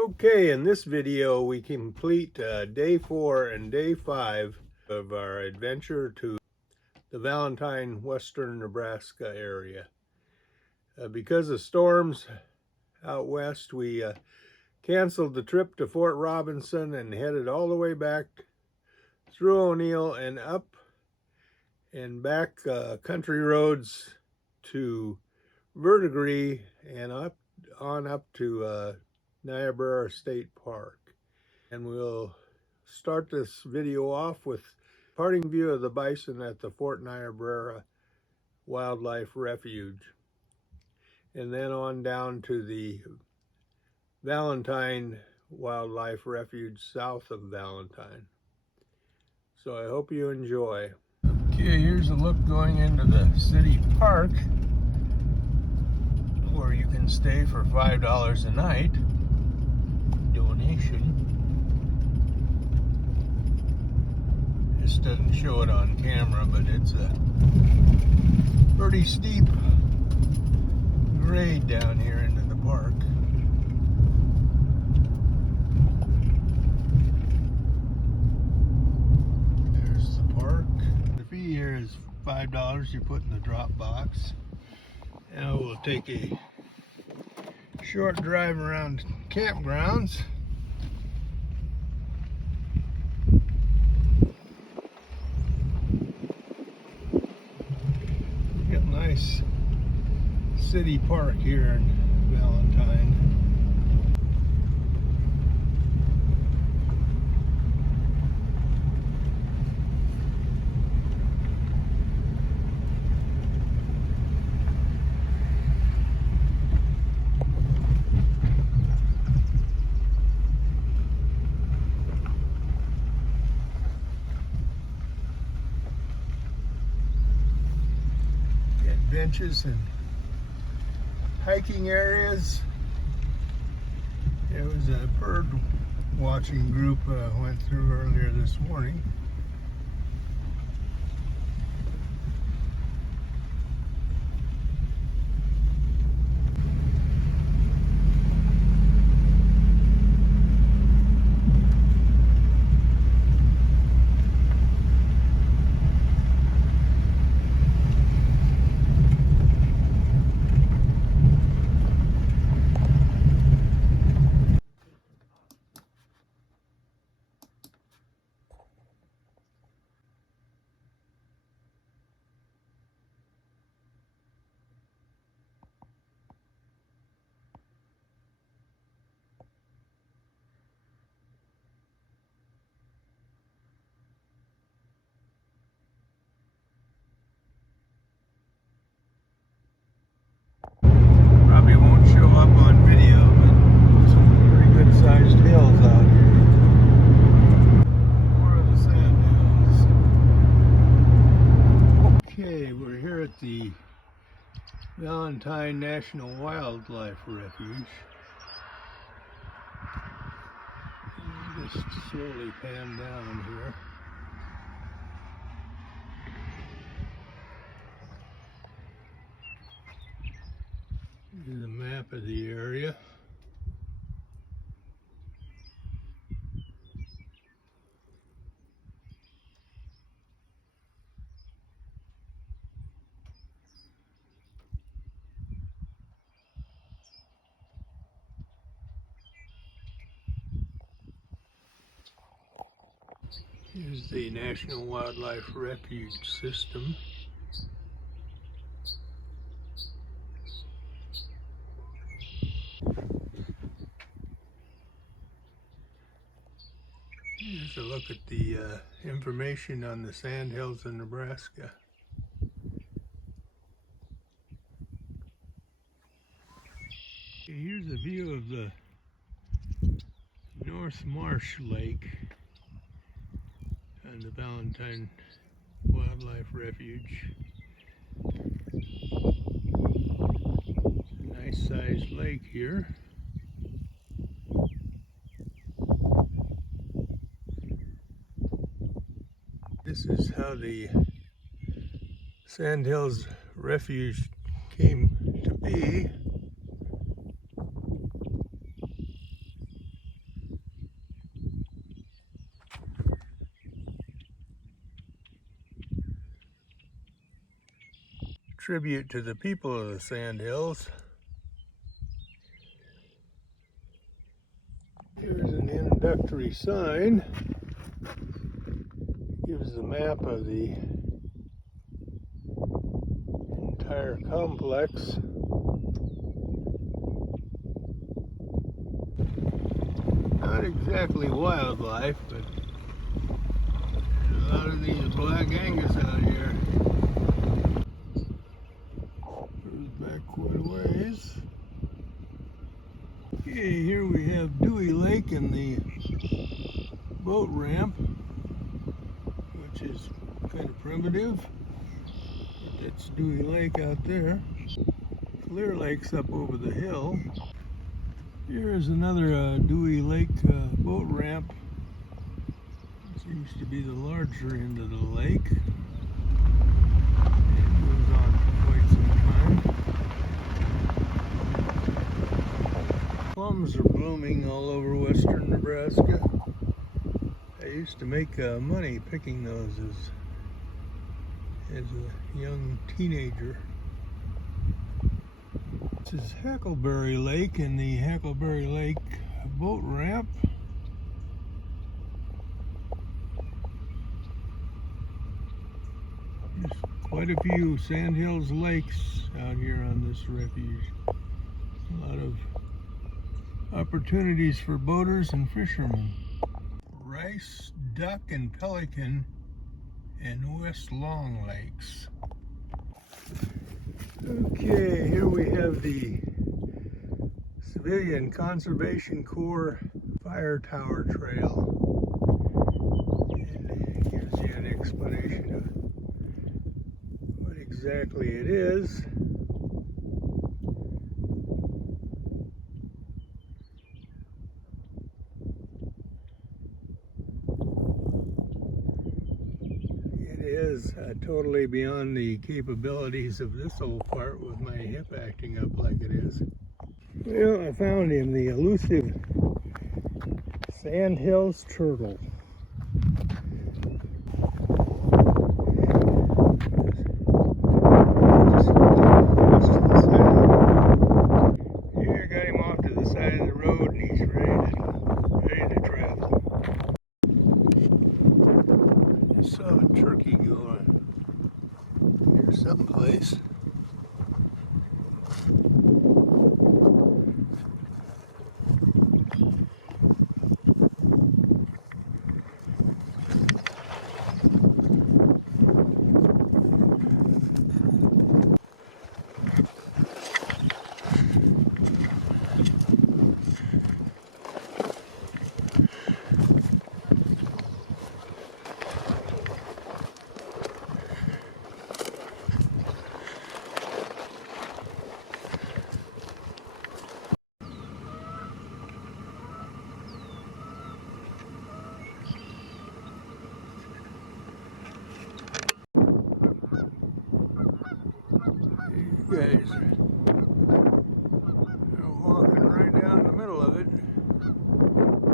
Okay, in this video we complete day 4 and day 5 of our adventure to the Valentine, Western Nebraska area. Because of storms out west, we canceled the trip to Fort Robinson and headed all the way back through O'Neill and up and back country roads to Verdigris and up to Niobrara State Park. And we'll start this video off with a parting view of the bison at the Fort Niobrara Wildlife Refuge, and then on down to the Valentine Wildlife Refuge south of Valentine. So I hope you enjoy. Okay, here's a look going into the city park, where you can stay for $5 a night. Donation. This doesn't show it on camera, but it's a pretty steep grade down here into the park. There's the park. The fee here is $5 you put in the drop box. Now we'll take a short drive around campgrounds. Got a nice city park here in Valentine. Benches and hiking areas. There was a bird watching group went through earlier this morning. Probably won't show up on video, but some pretty good sized hills out here. More of the sand dunes. Okay, we're here at the Valentine National Wildlife Refuge. Just slowly pan down here. Here's a map of the area. Here's the National Wildlife Refuge system. Here's a look at the information on the sandhills in Nebraska. Here's a view of the North Marsh Lake and the Valentine Wildlife Refuge. Nice sized lake here. This is how the Sandhills Refuge came to be. tribute to the people of the Sandhills. Here's an introductory sign. Gives the map of the entire complex. Not exactly wildlife, but there's a lot of these black Angus out here. Goes back quite a ways. Okay, here we have Dewey Lake and the boat ramp, which is kind of primitive. But that's Dewey Lake out there. Clear Lake's up over the hill. Here is another Dewey Lake boat ramp. Seems to be the larger end of the lake. It goes on for quite some time. Plums are blooming all over western Nebraska. I used to make money picking those as a young teenager. This is Huckleberry Lake and the Huckleberry Lake boat ramp. There's quite a few Sandhills lakes out here on this refuge. A lot of opportunities for boaters and fishermen. Rice, Duck, and Pelican and West Long Lakes. Okay, here we have the Civilian Conservation Corps Fire Tower Trail. And it gives you an explanation of what exactly it is. It is totally beyond the capabilities of this old part with my hip acting up like it is. Well, I found him, the elusive Sandhills turtle. Here, got him off to the side of the road and he's ready to travel. I saw a turkey going here someplace. Guys are walking right down the middle of it,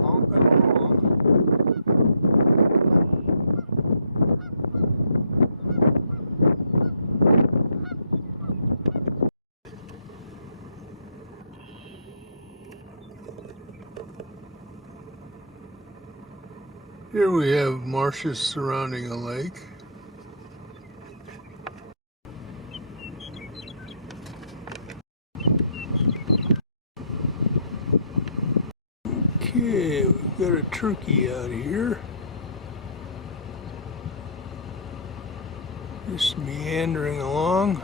honking along. Here we have marshes surrounding a lake. Okay, we've got a turkey out here. Just meandering along.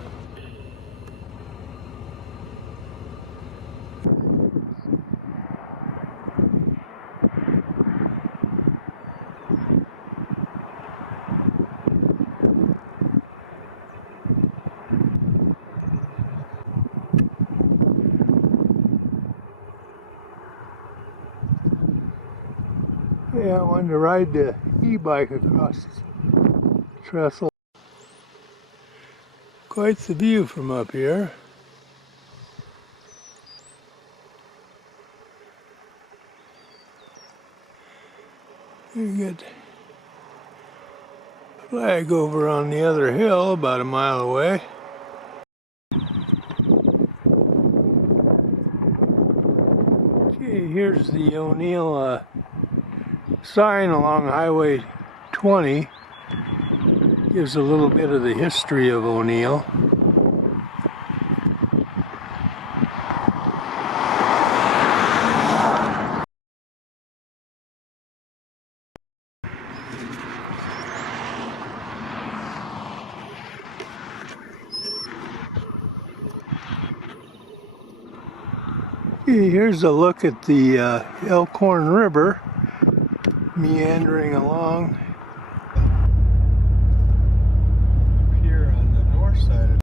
Yeah, I wanted to ride the e-bike across Trestle. Quite the view from up here. You get a flag over on the other hill about a mile away. Here's the O'Neill sign along Highway 20. Gives a little bit of the history of O'Neill. Here's a look at the Elkhorn River meandering along here on the north side of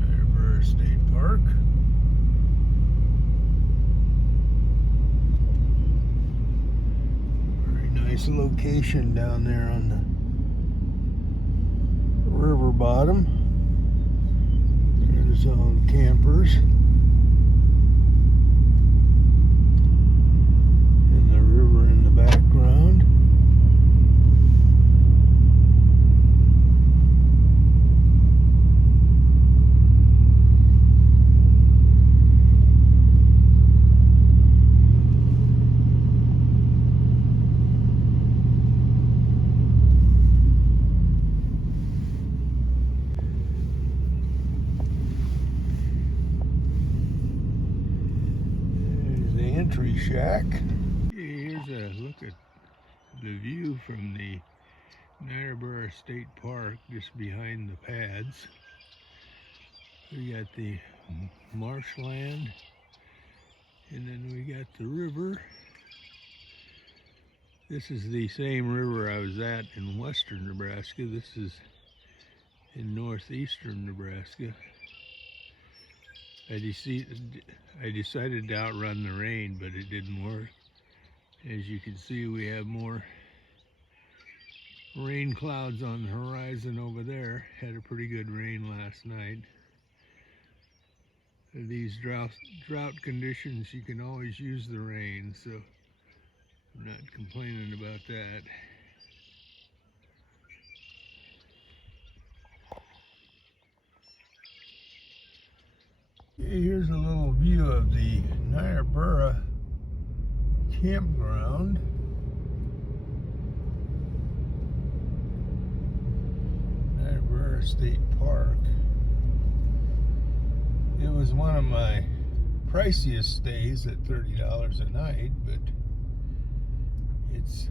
Niobrara State Park. Very nice location down there on the river bottom. There's all the campers. And the river in the background. Entry shack. Here's a look at the view from the Niobrara State Park just behind the pads. We got the marshland, and then we got the river. This is the same river I was at in Western Nebraska. This is in northeastern Nebraska. I decided to outrun the rain, but it didn't work. As you can see, we have more rain clouds on the horizon over there. Had a pretty good rain last night. These drought conditions, you can always use the rain, so I'm not complaining about that. Here's a little view of the Niobrara campground. Niobrara State Park. It was one of my priciest stays at $30 a night, but it's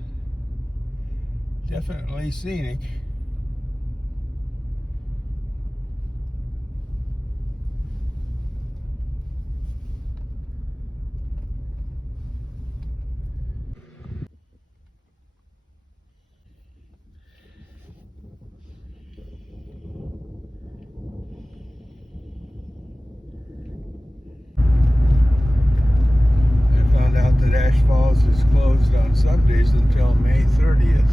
definitely scenic. That Ash Falls is closed on Sundays until May 30th,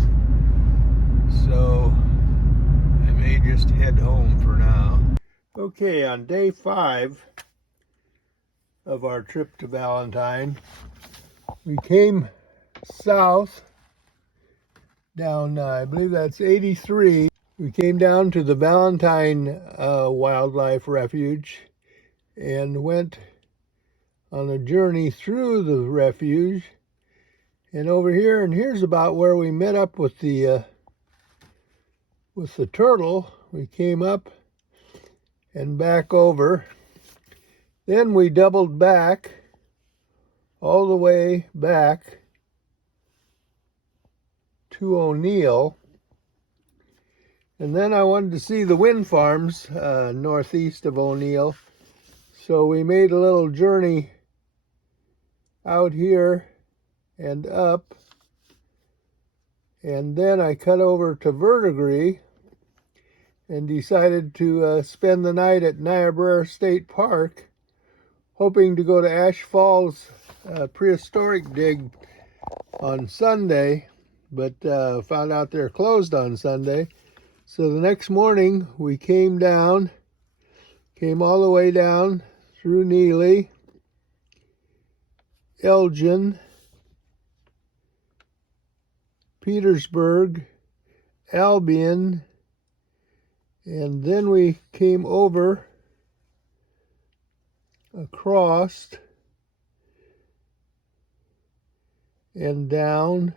so I may just head home for now. Okay, on day 5 of our trip to Valentine, we came south down, I believe that's 83. We came down to the Valentine Wildlife Refuge and went on a journey through the refuge and over here, and here's about where we met up with the turtle. We came up and back over. Then we doubled back all the way back to O'Neill. And then I wanted to see the wind farms northeast of O'Neill. So we made a little journey out here and up. And then I cut over to Verdigris and decided to spend the night at Niobrara State Park, hoping to go to Ash Falls prehistoric dig on Sunday, but found out they're closed on Sunday. So the next morning we came all the way down through Neely, Elgin, Petersburg, Albion, and then we came over across and down,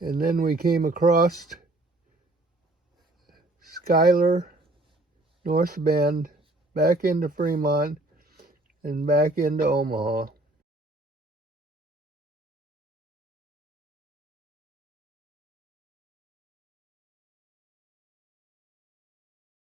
and then we came across Schuyler, North Bend, back into Fremont, and back into Omaha.